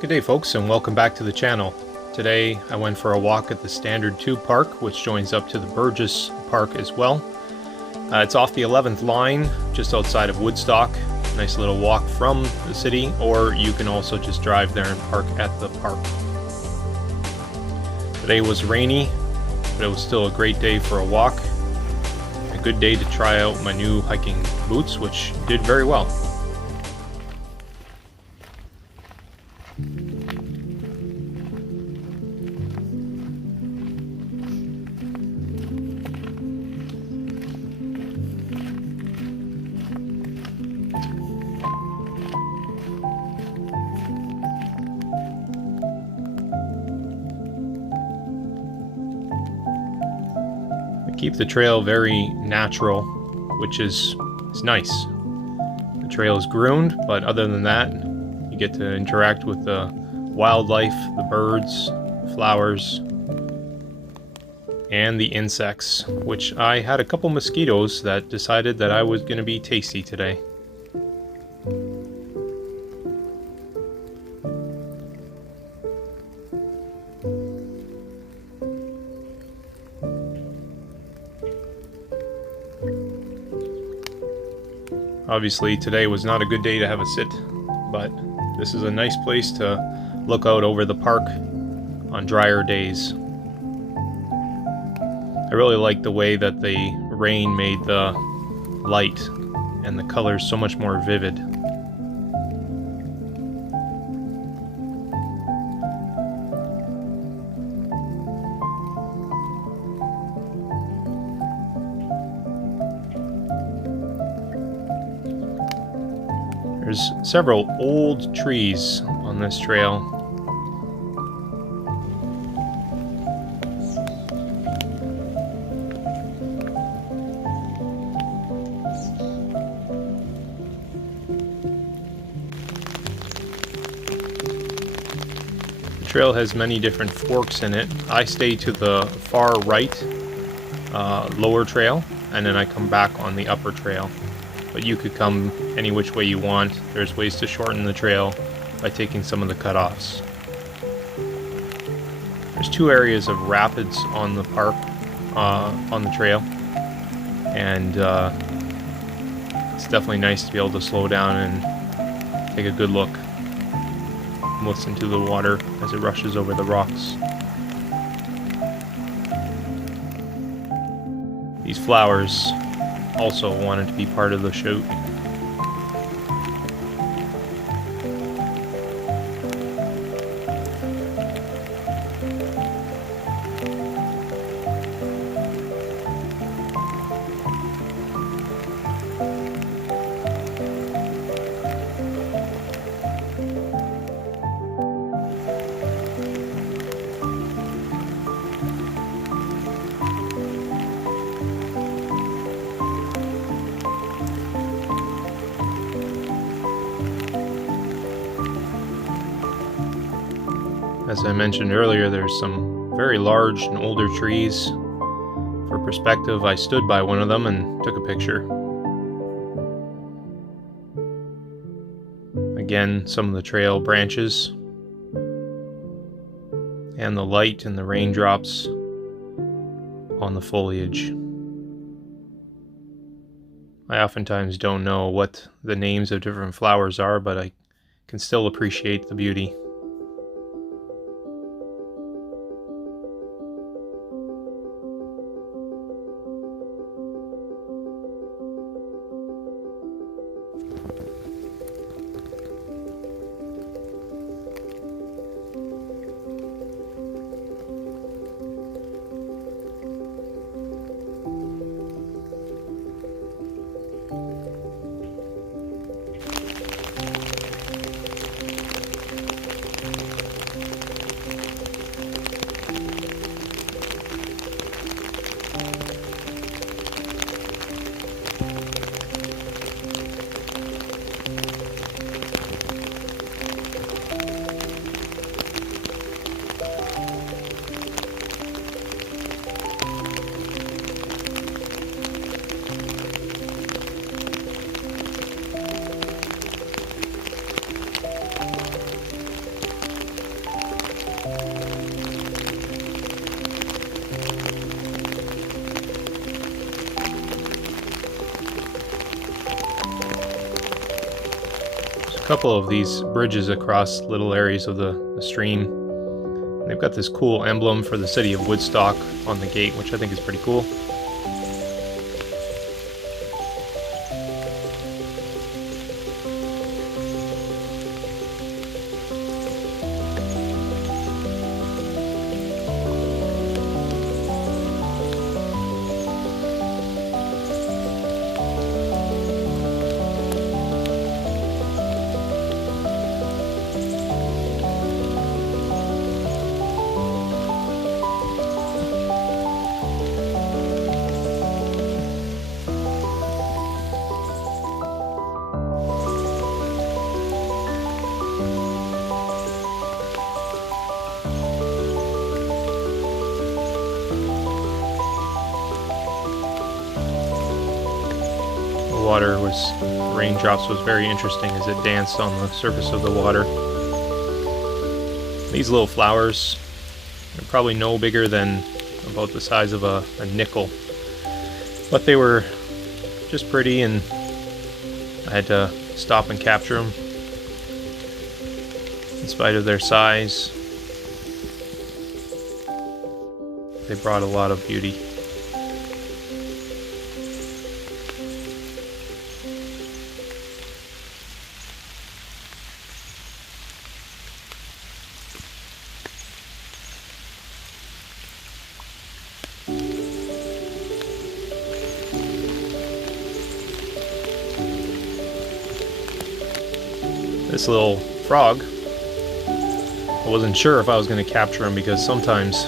Good day folks, and welcome back to the channel. Today I went for a walk at the Standard Tube Park, which joins up to the Burgess Park as well. It's off the 11th line, just outside of Woodstock. Nice little walk from the city, or you can also just drive there and park at the park. Today was rainy, but it was still a great day for a walk. A good day to try out my new hiking boots, which did very well. Keep the trail very natural, which is nice. The trail is groomed, but other than that, you get to interact with the wildlife, the birds, flowers, and the insects, which I had a couple mosquitoes that decided that I was going to be tasty today. Obviously today was not a good day to have a sit, but this is a nice place to look out over the park on drier days. I really like the way that the rain made the light and the colors so much more vivid. There's several old trees on this trail. The trail has many different forks in it. I stay to the far right lower trail, and then I come back on the upper trail. But you could come any which way you want. There's ways to shorten the trail by taking some of the cutoffs. There's two areas of rapids on the park, on the trail, and it's definitely nice to be able to slow down and take a good look and listen to the water as it rushes over the rocks. These flowers also wanted to be part of the shoot. As I mentioned earlier, there's some very large and older trees. For perspective, I stood by one of them and took a picture. Again, some of the trail branches and the light and the raindrops on the foliage. I oftentimes don't know what the names of different flowers are, but I can still appreciate the beauty. couple of these bridges across little areas of the stream. And they've got this cool emblem for the city of Woodstock on the gate, which I think is pretty cool. Water was, raindrops was very interesting as it danced on the surface of the water. These little flowers are probably no bigger than about the size of a nickel, but they were just pretty, and I had to stop and capture them in spite of their size. They brought a lot of beauty. This little frog, I wasn't sure if I was going to capture him because sometimes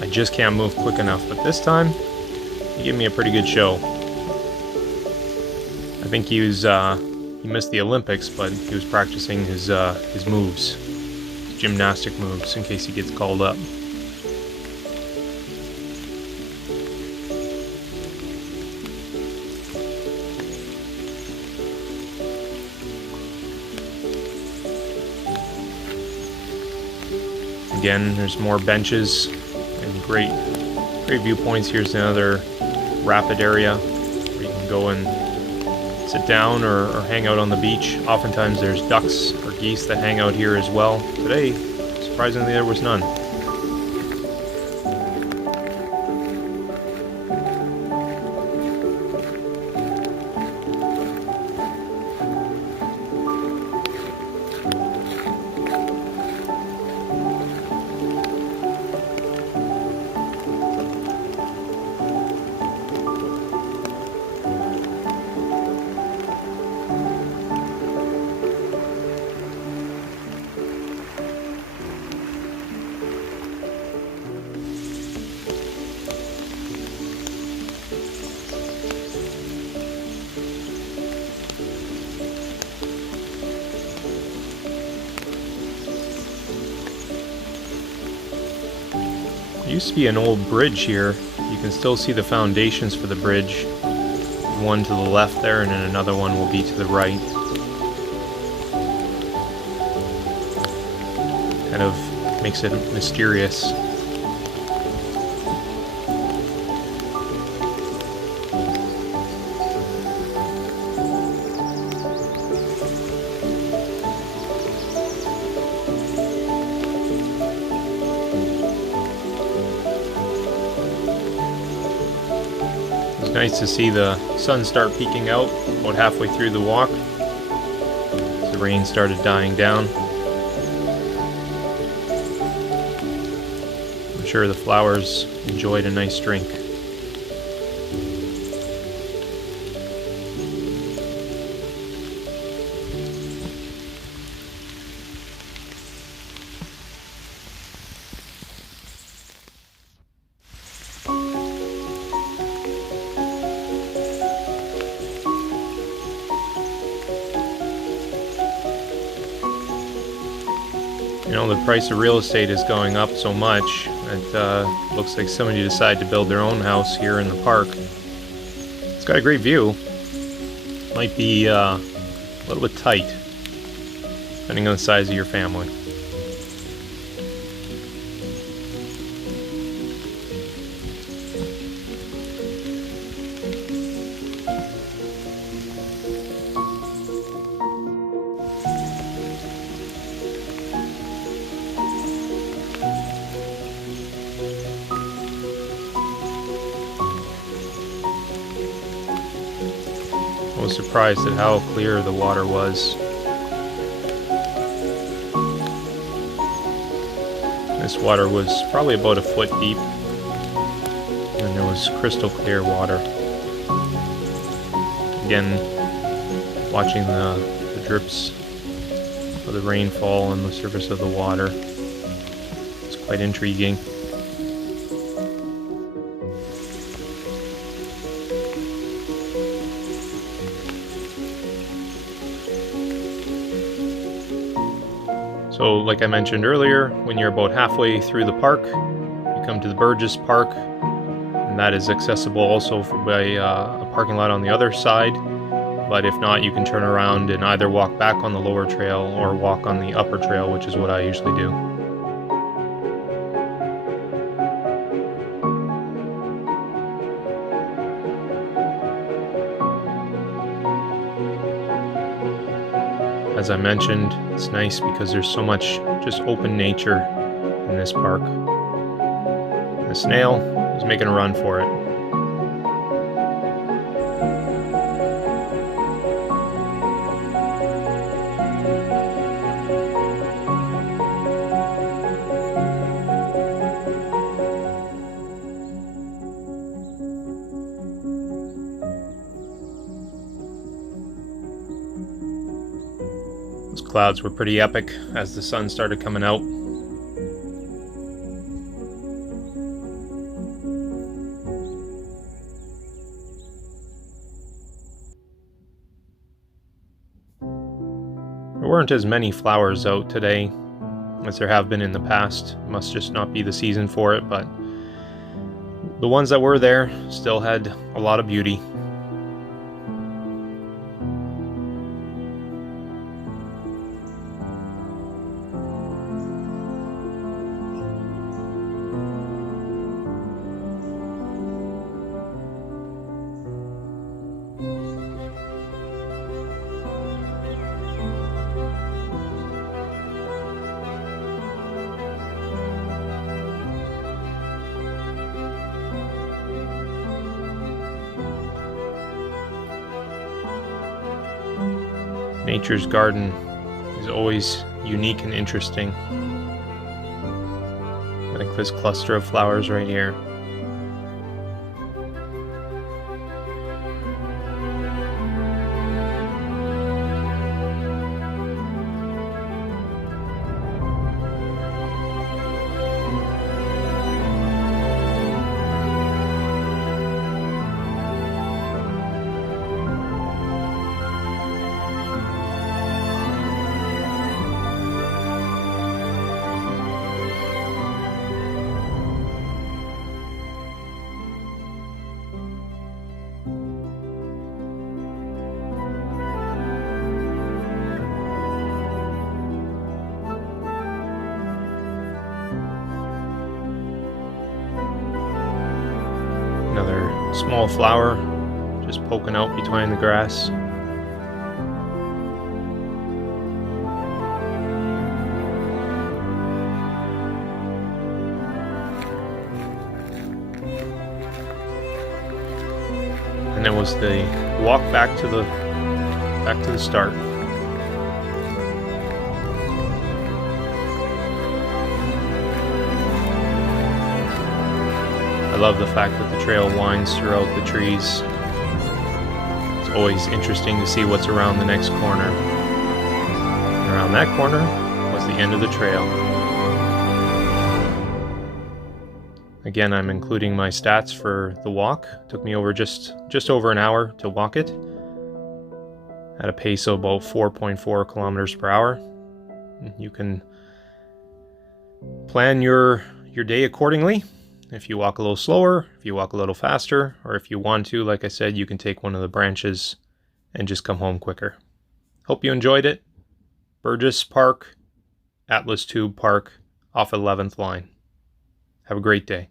I just can't move quick enough, but this time he gave me a pretty good show. I think he was he missed the Olympics, but he was practicing his moves, his gymnastic moves, in case he gets called up. Again, there's more benches and great viewpoints. Here's another rapid area where you can go and sit down or hang out on the beach. Oftentimes there's ducks or geese that hang out here as well. Today, surprisingly, there was none. There used to be an old bridge here. You can still see the foundations for the bridge. One to the left there, and then another one will be to the right. Kind of makes it mysterious. It's nice to see the sun start peeking out about halfway through the walk. The rain started dying down. I'm sure the flowers enjoyed a nice drink. You know, the price of real estate is going up so much that looks like somebody decided to build their own house here in the park. It's got a great view. Might be a little bit tight, depending on the size of your family. was surprised at how clear the water was. This water was probably about a foot deep, and it was crystal clear water. Again, watching the drips of the rainfall on the surface of the water. It's quite intriguing. So, like I mentioned earlier, when you're about halfway through the park, you come to the Burgess Park, and that is accessible also by a parking lot on the other side. But if not, you can turn around and either walk back on the lower trail or walk on the upper trail, which is what I usually do. As I mentioned, it's nice because there's so much just open nature in this park. The snail is making a run for it. Those clouds were pretty epic as the sun started coming out. There weren't as many flowers out today as there have been in the past. It must just not be the season for it, but the ones that were there still had a lot of beauty. Nature's garden is always unique and interesting. Like this cluster of flowers right here. Another small flower just poking out between the grass. And it was the walk back to the start. I love the fact that the trail winds throughout the trees. It's always interesting to see what's around the next corner. And around that corner was the end of the trail. Again, I'm including my stats for the walk. It took me over just over an hour to walk it at a pace of about 4.4 kilometers per hour. You can plan your day accordingly. If you walk a little slower, if you walk a little faster, or if you want to, like I said, you can take one of the branches and just come home quicker. Hope you enjoyed it. Burgess Park, Atlas Tube Park, off 11th line. Have a great day.